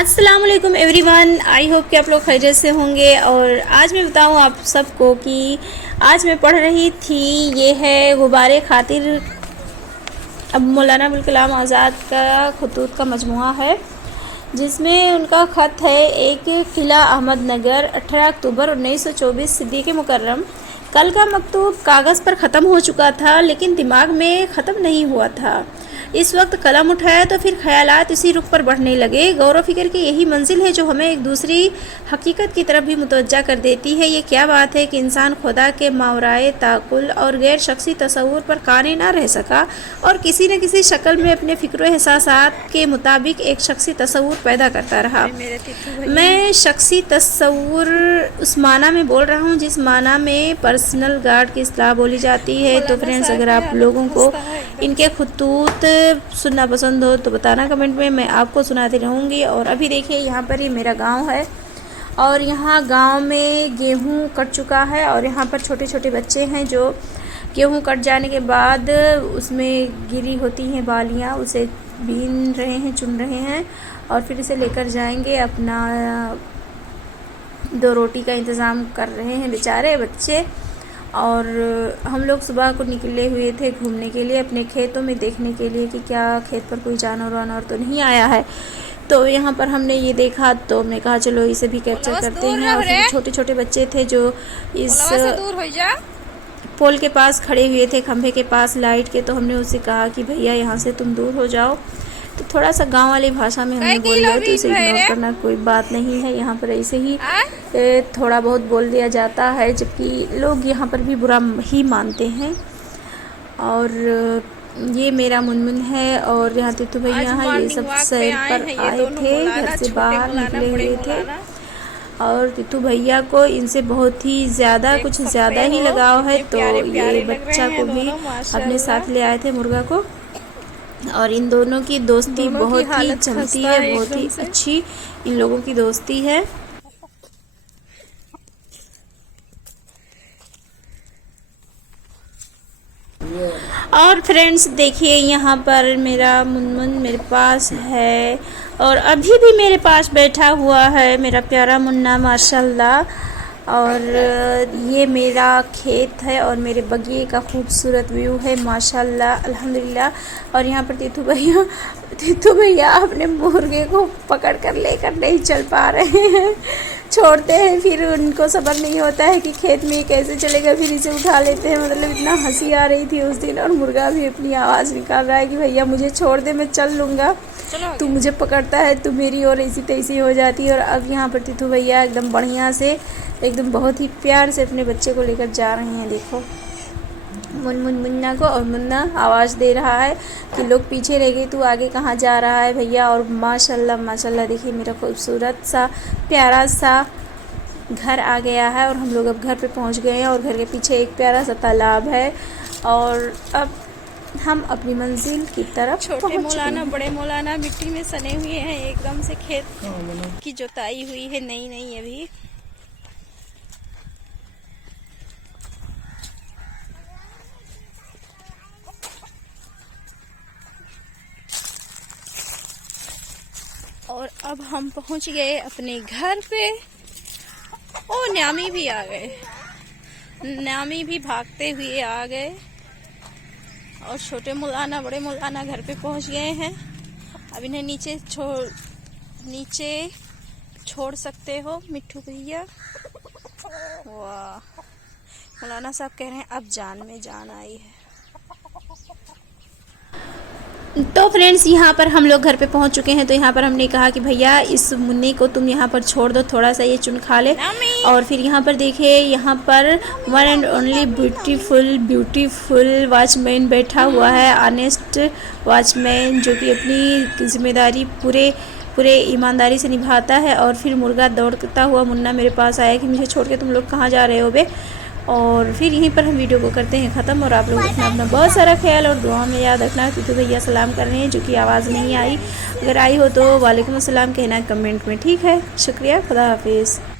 अस्सलाम वालेकुम everyone. I hope कि आप लोग खैरियत से होंगे। और आज मैं बताऊं आप सबको कि आज मैं पढ़ रही थी, ये है गुब्बारे खातिर, अब मौलाना अबुल कलाम आज़ाद का खतूत का मजमुआ है, जिसमें उनका ख़त है। एक किला अहमद नगर 18 अक्टूबर 1924 सिद्दीक़ मुकर्रम। कल का मकतूब कागज़ पर ख़त्म हो चुका था, लेकिन दिमाग में ख़त्म नहीं हुआ था। इस वक्त कलम उठाया तो फिर ख़यालात इसी रुख पर बढ़ने लगे। गौर व फिक्र की यही मंजिल है जो हमें एक दूसरी हकीकत की तरफ भी मुतवज्जा कर देती है। ये क्या बात है कि इंसान खुदा के मावराए ताकुल और गैर शख्सी तसव्वुर पर काने ना रह सका और किसी न किसी शक्ल में अपने फ़िक्र एहसासात के मुताबिक एक शख्सी तसव्वुर पैदा करता रहा। मैं शख्सी तसव्वुर उस माना में बोल रहा हूँ जिस माना में पर्सनल गार्ड की इस्तेलाह बोली जाती है। तो फ्रेंड्स, अगर आप लोगों को इनके खतूत सुनना पसंद हो तो बताना कमेंट में, मैं आपको सुनाती रहूँगी। और अभी देखिए, यहाँ पर ही मेरा गांव है और यहाँ गांव में गेहूं कट चुका है और यहाँ पर छोटे छोटे बच्चे हैं जो गेहूं कट जाने के बाद उसमें गिरी होती हैं बालियाँ, उसे बीन रहे हैं, चुन रहे हैं और फिर इसे लेकर जाएंगे। अपना 2 रोटी का इंतज़ाम कर रहे हैं बेचारे बच्चे। और हम लोग सुबह को निकले हुए थे घूमने के लिए अपने खेतों में, देखने के लिए कि क्या खेत पर कोई जानवर वानवर तो नहीं आया है। तो यहाँ पर हमने ये देखा तो हमने कहा चलो इसे भी कैप्चर करते हैं। और फिर छोटे छोटे बच्चे थे जो इस पोल के पास खड़े हुए थे, खंभे के पास लाइट के। तो हमने उससे कहा कि भैया यहाँ से तुम दूर हो जाओ। तो थोड़ा सा गांव वाली भाषा में हमने बोल दिया, तो इसे इग्नोर करना कोई बात नहीं है। यहाँ पर ऐसे ही थोड़ा बहुत बोल दिया जाता है, जबकि लोग यहाँ पर भी बुरा ही मानते हैं। और ये मेरा मुनमुन है और यहाँ तितू भैया हैं, ये सब सैर पर आए थे, घर से बाहर निकले हुए थे। और तितू भैया को इनसे बहुत ही ज़्यादा, कुछ ज़्यादा ही लगाव है। तो ये बच्चा को भी अपने साथ ले आए थे, मुर्गा को। और इन दोनों की दोस्ती बहुत ही जमती है, बहुत ही अच्छी इन लोगों की दोस्ती है। और फ्रेंड्स देखिए, यहाँ पर मेरा मुनमुन मेरे पास है और अभी भी मेरे पास बैठा हुआ है मेरा प्यारा मुन्ना माशाल्लाह। और ये मेरा खेत है और मेरे बगिए का खूबसूरत व्यू है माशाल्लाह अल्हम्दुलिल्लाह। और यहाँ पर तीतू भैया अपने मुर्गे को पकड़ कर लेकर नहीं चल पा रहे हैं, छोड़ते हैं, फिर उनको सब्र नहीं होता है कि खेत में कैसे चलेगा, फिर इसे उठा लेते हैं। मतलब इतना हंसी आ रही थी उस दिन। और मुर्गा भी अपनी आवाज़ निकाल रहा है कि भैया मुझे छोड़ दे, मैं चल लूँगा, तू मुझे पकड़ता है, तू मेरी और ऐसी तैसी हो जाती है। और अब यहाँ पर तीतू भैया एकदम बढ़िया से, एकदम बहुत ही प्यार से अपने बच्चे को लेकर जा रहे हैं। देखो मुन्ना को, और मुन्ना आवाज़ दे रहा है कि लोग पीछे रह गए, तू आगे कहाँ जा रहा है भैया। और माशाल्लाह माशाल्लाह देखिए, मेरा खूबसूरत सा प्यारा सा घर आ गया है और हम लोग अब घर पे पहुंच गए हैं। और घर के पीछे एक प्यारा सा तालाब है और अब हम अपनी मंजिल की तरफ छोटे मौलाना बड़े मौलाना मिट्टी में सने हुए हैं एकदम से। खेत की जुताई हुई है नई नई अभी। और अब हम पहुंच गए अपने घर पे। ओ न्यामी भी आ गए, न्यामी भी भागते हुए आ गए। और छोटे मौलाना बड़े मौलाना घर पे पहुंच गए हैं। अब इन्हें नीचे छोड़ सकते हो मिट्ठू भैया। वाह, मौलाना साहब कह रहे हैं अब जान में जान आई है। तो फ्रेंड्स, यहाँ पर हम लोग घर पे पहुँच चुके हैं। तो यहाँ पर हमने कहा कि भैया इस मुन्ने को तुम यहाँ पर छोड़ दो, थोड़ा सा ये चुन खा ले। और फिर यहाँ पर देखिए, यहाँ पर one and only beautiful watchman बैठा हुआ है, ऑनेस्ट वॉचमैन, जो कि अपनी जिम्मेदारी पूरे ईमानदारी से निभाता है। और फिर मुर्गा दौड़ता हुआ मुन्ना मेरे पास आया कि मुझे छोड़ के तुम लोग कहाँ जा रहे हो बे। और फिर यहीं पर हम वीडियो को करते हैं ख़त्म। और आप लोग अपना बहुत सारा ख्याल और दुआ में याद रखना। तीतू भैया सलाम कर रहे हैं, जो कि आवाज़ नहीं आई, अगर आई हो तो वालेकुम अस्सलाम कहना कमेंट में, ठीक है? शुक्रिया, खुदा हाफिज़।